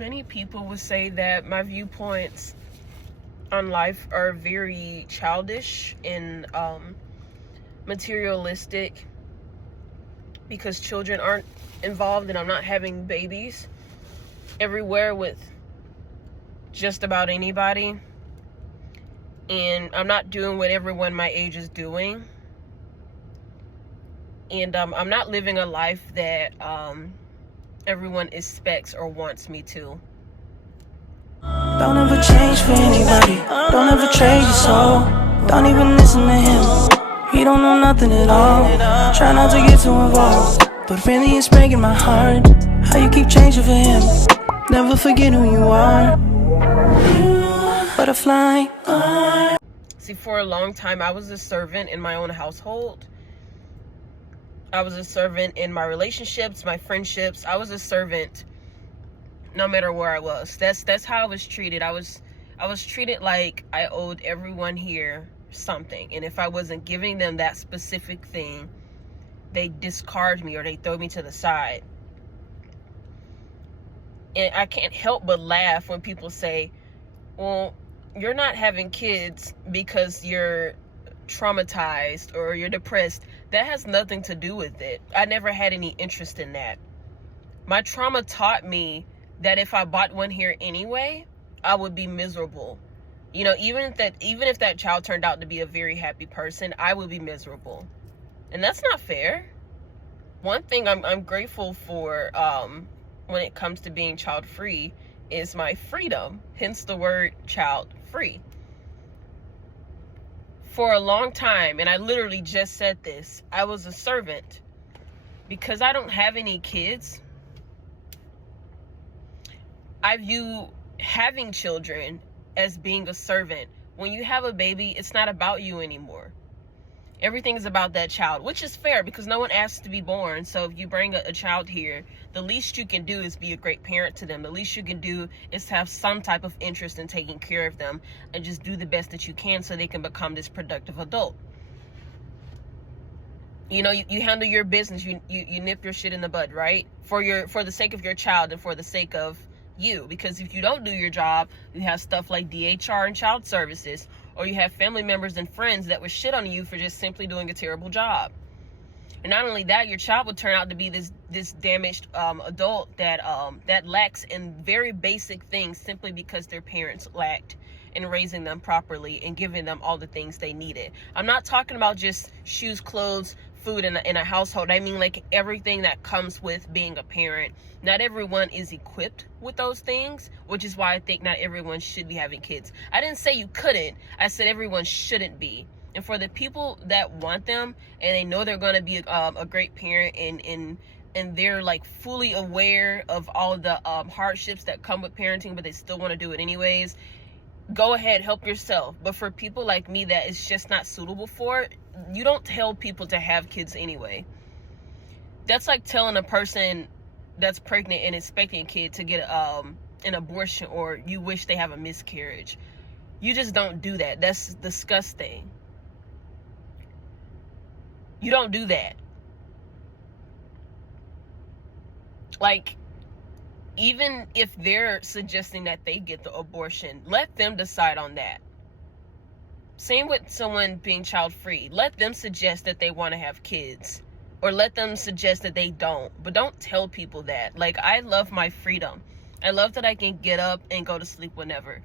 Many people would say that my viewpoints on life are very childish and materialistic because children aren't involved and I'm not having babies everywhere with just about anybody, and I'm not doing what everyone my age is doing, and I'm not living a life that everyone expects or wants me to. Don't ever change for anybody. Don't ever trade your soul. Don't even listen to him. He don't know nothing at all. Try not to get too involved, but really it's breaking my heart how you keep changing for him. Never forget who you are. Butterfly. See, for a long time I was a servant in my own household. I was a servant in my relationships, my friendships. I was a servant no matter where I was. That's how I was treated. I was treated like I owed everyone here something, and if I wasn't giving them that specific thing, they discard me or they throw me to the side. And I can't help but laugh when people say, well, you're not having kids because you're traumatized or you're depressed. That has nothing to do with it. I never had any interest in that. My trauma taught me that if I bought one here anyway, I would be miserable. You know, even if that child turned out to be a very happy person, I would be miserable. And that's not fair. One thing I'm grateful for when it comes to being child free is my freedom, hence the word child free. For a long time, and I literally just said this, I was a servant. Because I don't have any kids, I view having children as being a servant. When you have a baby, it's not about you anymore. Everything is about that child, which is fair because no one asks to be born. So if you bring a child here, the least you can do is be a great parent to them. The least you can do is have some type of interest in taking care of them and just do the best that you can so they can become this productive adult. You know, you handle your business, you nip your shit in the bud, right? For the sake of your child and for the sake of you. Because if you don't do your job, you have stuff like DHR and child services, or you have family members and friends that would shit on you for just simply doing a terrible job. And not only that, your child would turn out to be this damaged adult that lacks in very basic things simply because their parents lacked in raising them properly and giving them all the things they needed. I'm not talking about just shoes, clothes, food in a household. I mean like everything that comes with being a parent. Not everyone is equipped with those things, which is why I think not everyone should be having kids. I didn't say you couldn't. I said everyone shouldn't be. And for the people that want them and they know they're going to be a great parent and they're like fully aware of all the hardships that come with parenting, but they still want to do it anyways, go ahead, help yourself. But for people like me that it's just not suitable for, you don't tell people to have kids anyway. That's like telling a person that's pregnant and expecting a kid to get an abortion, or you wish they have a miscarriage. You just don't do that. That's disgusting. You don't do that. Like, even if they're suggesting that they get the abortion, let them decide on that. Same with someone being child free. Let them suggest that they want to have kids, or let them suggest that they don't. But don't tell people that. Like, I love my freedom. I love that I can get up and go to sleep whenever.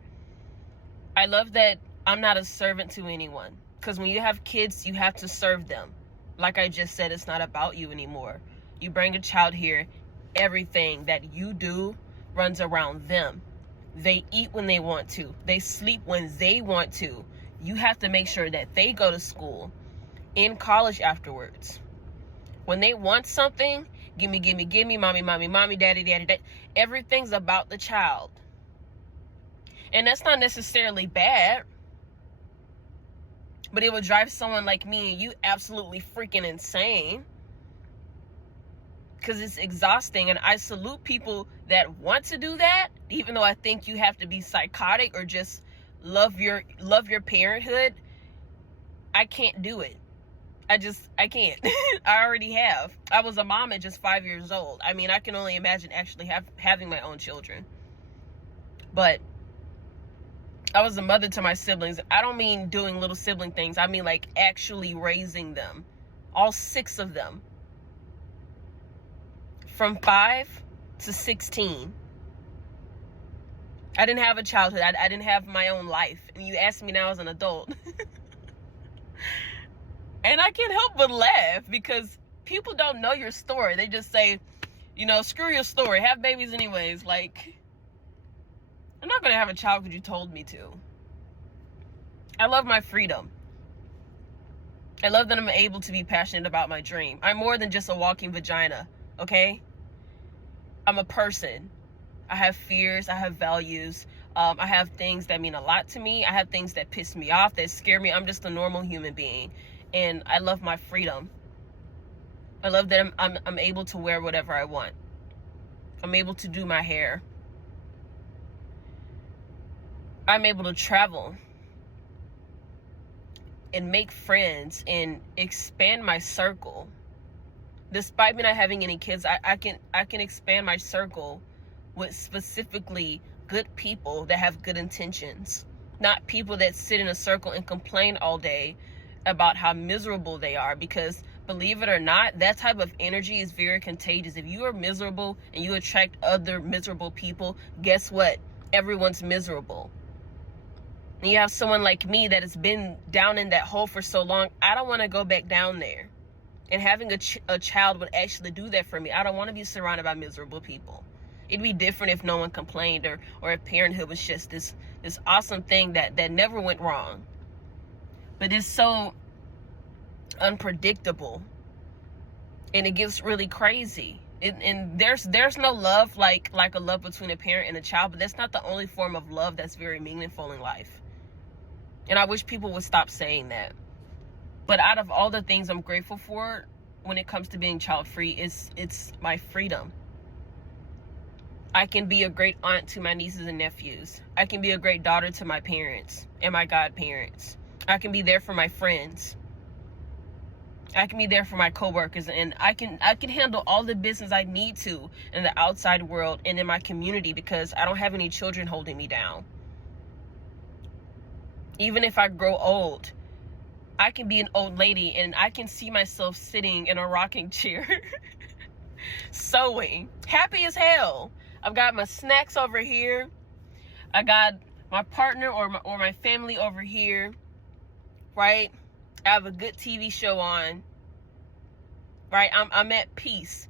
I love that I'm not a servant to anyone. Because when you have kids, you have to serve them. Like I just said, it's not about you anymore. You bring a child here, everything that you do runs around them. They eat when they want to. They sleep when they want to. You have to make sure that they go to school, in college afterwards. When they want something, gimme, mommy, daddy. Everything's about the child. And that's not necessarily bad, but it would drive someone like me and you absolutely freaking insane. Because it's exhausting, and I salute people that want to do that, even though I think you have to be psychotic or just love your parenthood. I can't do it. I can't. I already have. I was a mom at just 5 years old. I mean, I can only imagine actually having my own children. But I was a mother to my siblings. I don't mean doing little sibling things. I mean like actually raising them. All 6 of them. From 5 to 16. I didn't have a childhood. I didn't have my own life. And you ask me now as an adult. And I can't help but laugh because people don't know your story. They just say, you know, screw your story. Have babies anyways. Like, I'm not going to have a child because you told me to. I love my freedom. I love that I'm able to be passionate about my dream. I'm more than just a walking vagina, okay? I'm a person. I have fears. I have values. I have things that mean a lot to me. I have things that piss me off, that scare me. I'm just a normal human being. And I love my freedom. I love that I'm able to wear whatever I want. I'm able to do my hair. I'm able to travel and make friends and expand my circle. Despite me not having any kids, I can expand my circle with specifically good people that have good intentions. Not people that sit in a circle and complain all day about how miserable they are, because believe it or not, that type of energy is very contagious. If you are miserable and you attract other miserable people, guess what? Everyone's miserable. And you have someone like me that has been down in that hole for so long. I don't want to go back down there. And having a child would actually do that for me. I don't want to be surrounded by miserable people. It'd be different if no one complained, or if parenthood was just this awesome thing that never went wrong. But it's so unpredictable. And it gets really crazy. And there's no love like a love between a parent and a child, but that's not the only form of love that's very meaningful in life. And I wish people would stop saying that. But out of all the things I'm grateful for when it comes to being child-free, it's my freedom. I can be a great aunt to my nieces and nephews. I can be a great daughter to my parents and my godparents. I can be there for my friends. I can be there for my coworkers, and I can handle all the business I need to in the outside world and in my community because I don't have any children holding me down. Even if I grow old, I can be an old lady and I can see myself sitting in a rocking chair sewing, happy as hell. I've got my snacks over here. I got my partner or my family over here, right? I have a good TV show on, right? I'm at peace.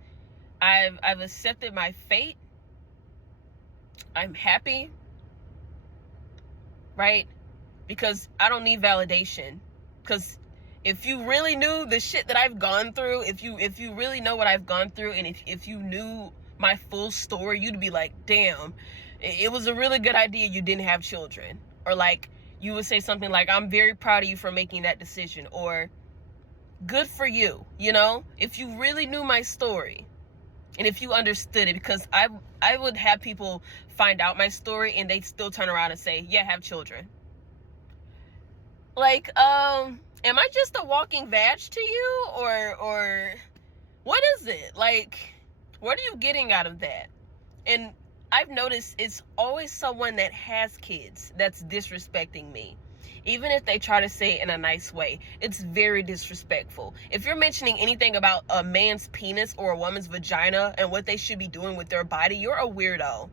I've accepted my fate. I'm happy, right? Because I don't need validation. Because if you really knew the shit that I've gone through, if you really know what I've gone through, and if you knew my full story, you'd be like, damn, it was a really good idea you didn't have children. Or like, you would say something like, I'm very proud of you for making that decision, or good for you, you know? If you really knew my story, and if you understood it, because I would have people find out my story and they still turn around and say, yeah, have children. Like, am I just a walking vag to you, or what is it? Like, what are you getting out of that? And I've noticed it's always someone that has kids that's disrespecting me. Even if they try to say it in a nice way, it's very disrespectful. If you're mentioning anything about a man's penis or a woman's vagina and what they should be doing with their body, you're a weirdo.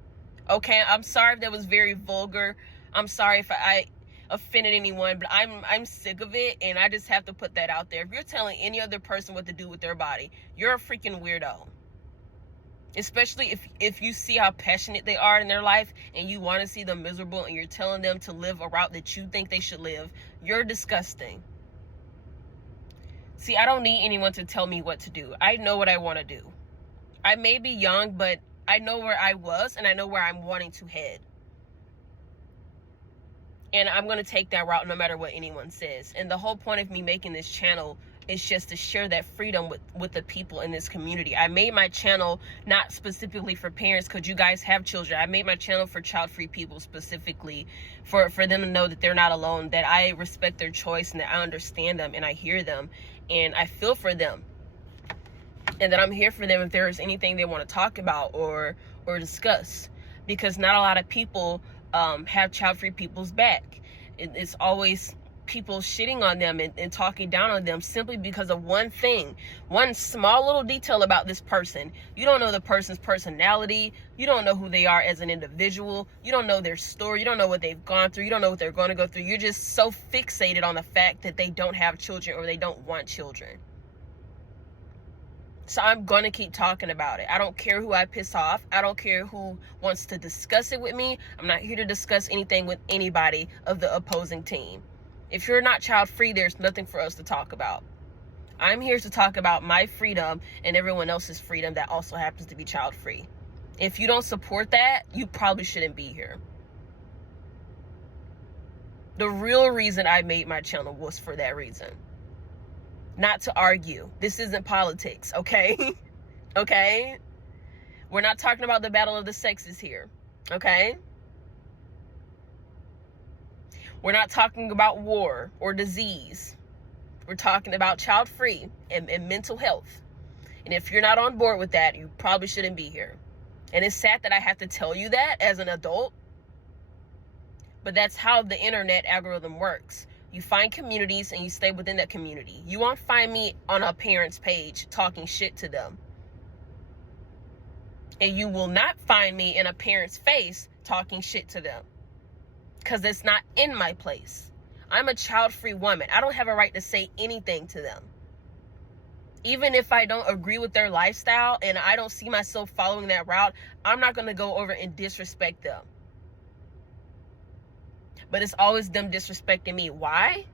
Okay, I'm sorry if that was very vulgar. I'm sorry if I offended anyone, but I'm sick of it, and I just have to put that out there. If you're telling any other person what to do with their body, you're a freaking weirdo. Especially if you see how passionate they are in their life and you want to see them miserable and you're telling them to live a route that you think they should live, you're disgusting. See, I don't need anyone to tell me what to do. I know what I want to do. I may be young, but I know where I was and I know where I'm wanting to head. And I'm going to take that route no matter what anyone says. And the whole point of me making this channel is just to share that freedom with the people in this community. I made my channel not specifically for parents because you guys have children. I made my channel for child-free people specifically for them to know that they're not alone, that I respect their choice and that I understand them and I hear them and I feel for them. And that I'm here for them if there is anything they want to talk about or discuss. Because not a lot of people have child-free people's back. It's always people shitting on them and talking down on them simply because of one thing, one small little detail about this person. You don't know the person's personality. You don't know who they are as an individual. You don't know their story. You don't know what they've gone through. You don't know what they're going to go through. You're just so fixated on the fact that they don't have children or they don't want children. So I'm going to keep talking about it. I don't care who I piss off. I don't care who wants to discuss it with me. I'm not here to discuss anything with anybody of the opposing team. If you're not child-free, there's nothing for us to talk about. I'm here to talk about my freedom and everyone else's freedom that also happens to be child-free. If you don't support that, you probably shouldn't be here. The real reason I made my channel was for that reason. Not to argue. This isn't politics, okay? Okay? We're not talking about the battle of the sexes here, okay? We're not talking about war or disease. We're talking about child-free and mental health. And if you're not on board with that, you probably shouldn't be here. And it's sad that I have to tell you that as an adult. But that's how the internet algorithm works. You find communities and you stay within that community. You won't find me on a parent's page talking shit to them. And you will not find me in a parent's face talking shit to them. Because it's not in my place. I'm a child-free woman. I don't have a right to say anything to them. Even if I don't agree with their lifestyle and I don't see myself following that route, I'm not going to go over and disrespect them. But it's always them disrespecting me. Why?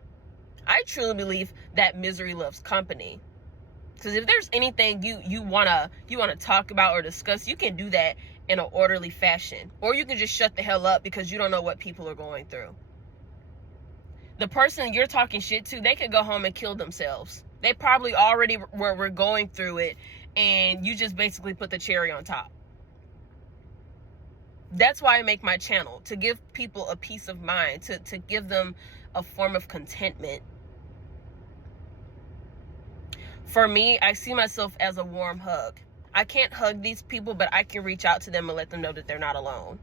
I truly believe that misery loves company. Because if there's anything you wanna talk about or discuss, you can do that in an orderly fashion. Or you can just shut the hell up because you don't know what people are going through. The person you're talking shit to, they could go home and kill themselves. They probably already were going through it, and you just basically put the cherry on top. That's why I make my channel, to give people a peace of mind, to give them a form of contentment. For me, I see myself as a warm hug. I can't hug these people, but I can reach out to them and let them know that they're not alone.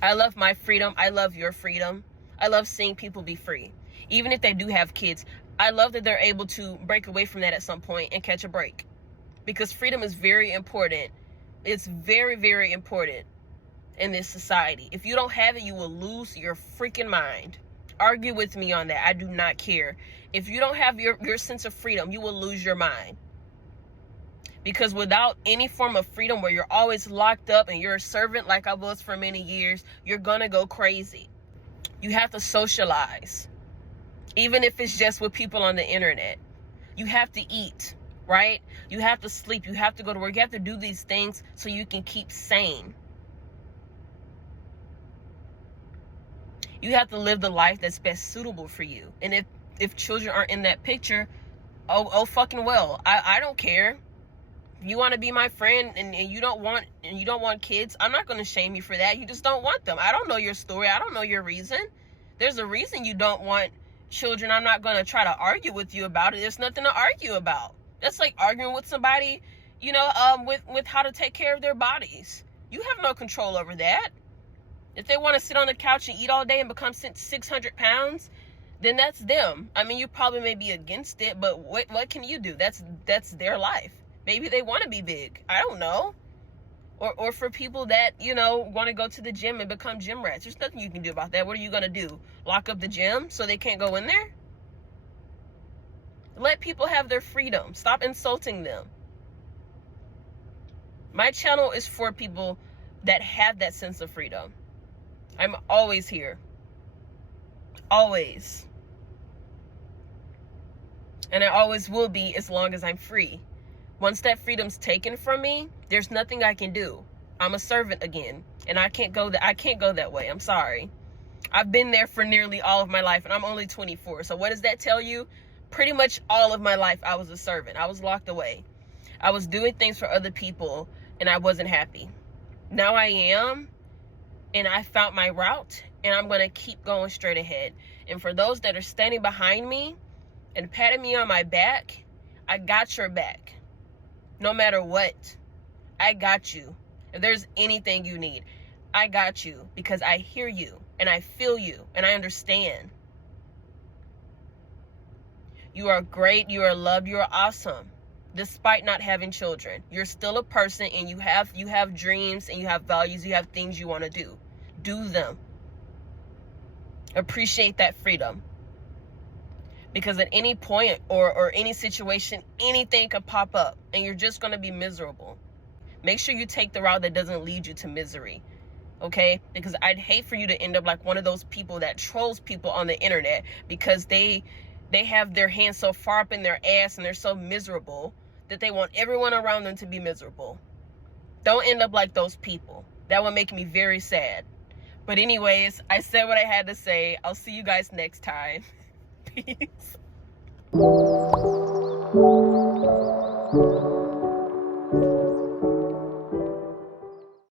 I love my freedom. I love your freedom. I love seeing people be free. Even if they do have kids, I love that they're able to break away from that at some point and catch a break. Because freedom is very important. It's very, very important in this society. If you don't have it, you will lose your freaking mind. Argue with me on that. I do not care. If you don't have your sense of freedom, you will lose your mind. Because without any form of freedom where you're always locked up and you're a servant like I was for many years, you're gonna go crazy. You have to socialize. Even if it's just with people on the internet. You have to eat, right? You have to sleep. You have to go to work. You have to do these things so you can keep sane. You have to live the life that's best suitable for you. And if children aren't in that picture, oh fucking well. I don't care. If you want to be my friend and you don't want kids, I'm not going to shame you for that. You just don't want them. I don't know your story. I don't know your reason. There's a reason you don't want children. I'm not going to try to argue with you about it. There's nothing to argue about. That's like arguing with somebody, with how to take care of their bodies. You have no control over that. If they want to sit on the couch and eat all day and become 600 pounds, then that's them. I mean, you probably may be against it, but what can you do? That's their life. Maybe they want to be big. I don't know. Or for people that, want to go to the gym and become gym rats. There's nothing you can do about that. What are you going to do? Lock up the gym so they can't go in there? Let people have their freedom. Stop insulting them. My channel is for people that have that sense of freedom. I'm always here. Always. And I always will be as long as I'm free. Once that freedom's taken from me, there's nothing I can do. I'm a servant again, and I can't go that way. I'm sorry. I've been there for nearly all of my life, and I'm only 24. So what does that tell you? Pretty much all of my life, I was a servant. I was locked away. I was doing things for other people, and I wasn't happy. Now I am, and I found my route, and I'm going to keep going straight ahead. And for those that are standing behind me and patting me on my back, I got your back. No matter what, I got you. If there's anything you need, I got you, because I hear you and I feel you and I understand. You are great, you are loved, you are awesome. Despite not having children, you're still a person, and you have dreams, and you have values, you have things you want to do. Do them. Appreciate that freedom. Because at any point or any situation, anything could pop up and you're just going to be miserable. Make sure you take the route that doesn't lead you to misery. Okay? Because I'd hate for you to end up like one of those people that trolls people on the internet because they have their hands so far up in their ass and they're so miserable that they want everyone around them to be miserable. Don't end up like those people. That would make me very sad. But anyways, I said what I had to say. I'll see you guys next time. Peace.